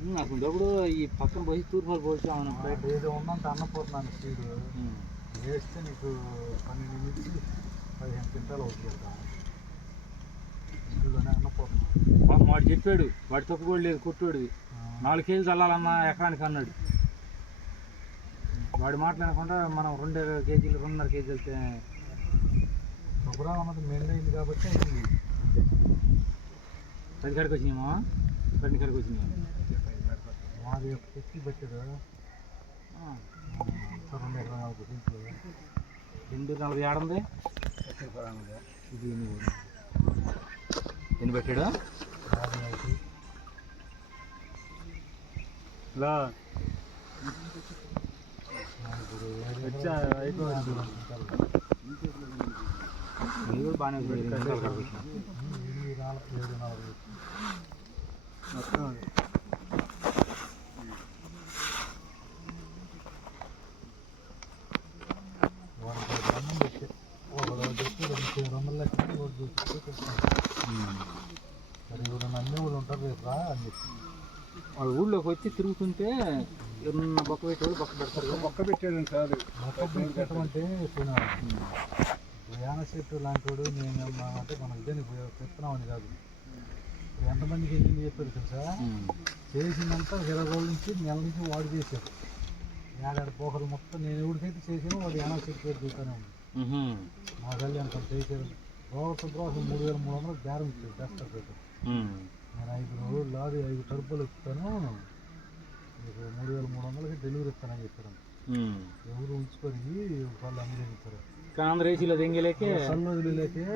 అప్పుడు ఈ పక్కన పోయి తూర్పు పోసి ఏదో ఉందంటే అన్నపూర్ణాన్ని సీడు వేస్తే నీకు 12 నుంచి 15 క్వింటాలు అవుతుంది కదా. ఇందులోనే అన్నపూర్ణ వాడు చెప్పాడు, వాడి తప్పు కూడా లేదు, కొట్టాడు 4 కేజీలు చల్లాలన్నా ఎకరానికి అన్నాడు. వాడు మాట్లాడకుండా మనం 2 కేజీలు 2.5 కేజీలు వెళ్తే శుభ్రం అన్నది మెయిన్ అయింది కాబట్టి అయింది. 10 కాడికి వచ్చినామా, 10 కాడికి వచ్చినాయి. మాది తెచ్చి పెట్టాడు 2.40 సెంట్లు. 2.40 ఏడుంది ఇది ఎన్ని పెట్టాడు ఇలా కూడా బాగానే మొత్తం అన్నీ వాళ్ళు ఉంటారు రేపు రా అని చెప్పి వాళ్ళ ఊళ్ళోకి వచ్చి తిరుగుతుంటే ఎవరన్నా బొక్క పెట్టేవాళ్ళు బొక్క పెడతారు. బొక్క పెట్టాడు కాదు, బొక్క పెట్టడం అంటే యాన చెట్టు లాంటి వాడు నేను అంటే మనం ఇదని చెప్తున్నామని కాదు. ఎంతమందికి వెళ్ళి చెప్పారు తెలుసా, చేసిందంతా 20 రోజుల నుంచి నెల నుంచి వాడు చేశారు. ఏడాది పోకలు మొత్తం నేను ఎవరికైతే చేసానో వాడు యాన చెట్టు పేరు చూస్తూనే ఉంది. మా తల్లి అంత చేశారు. రోజు 3,300 బేరం ఇచ్చారు చేస్తారు పెట్టారు. నేను 5 రోజులు 5 టర్బులు ఇస్తాను, మీకు 3,300కి డెలివరీ ఇస్తానని చెప్పారు. ఎవరు ఉంచుకొని వాళ్ళు అందరూ ఇస్తారు. కాంగ్రెస్లో దెంగిలేకే సన్నోజులేకే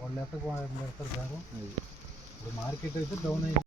వాళ్ళు ఎక్కడ పెడతారు బేరం. ఇప్పుడు మార్కెట్ అయితే డౌన్ అయింది.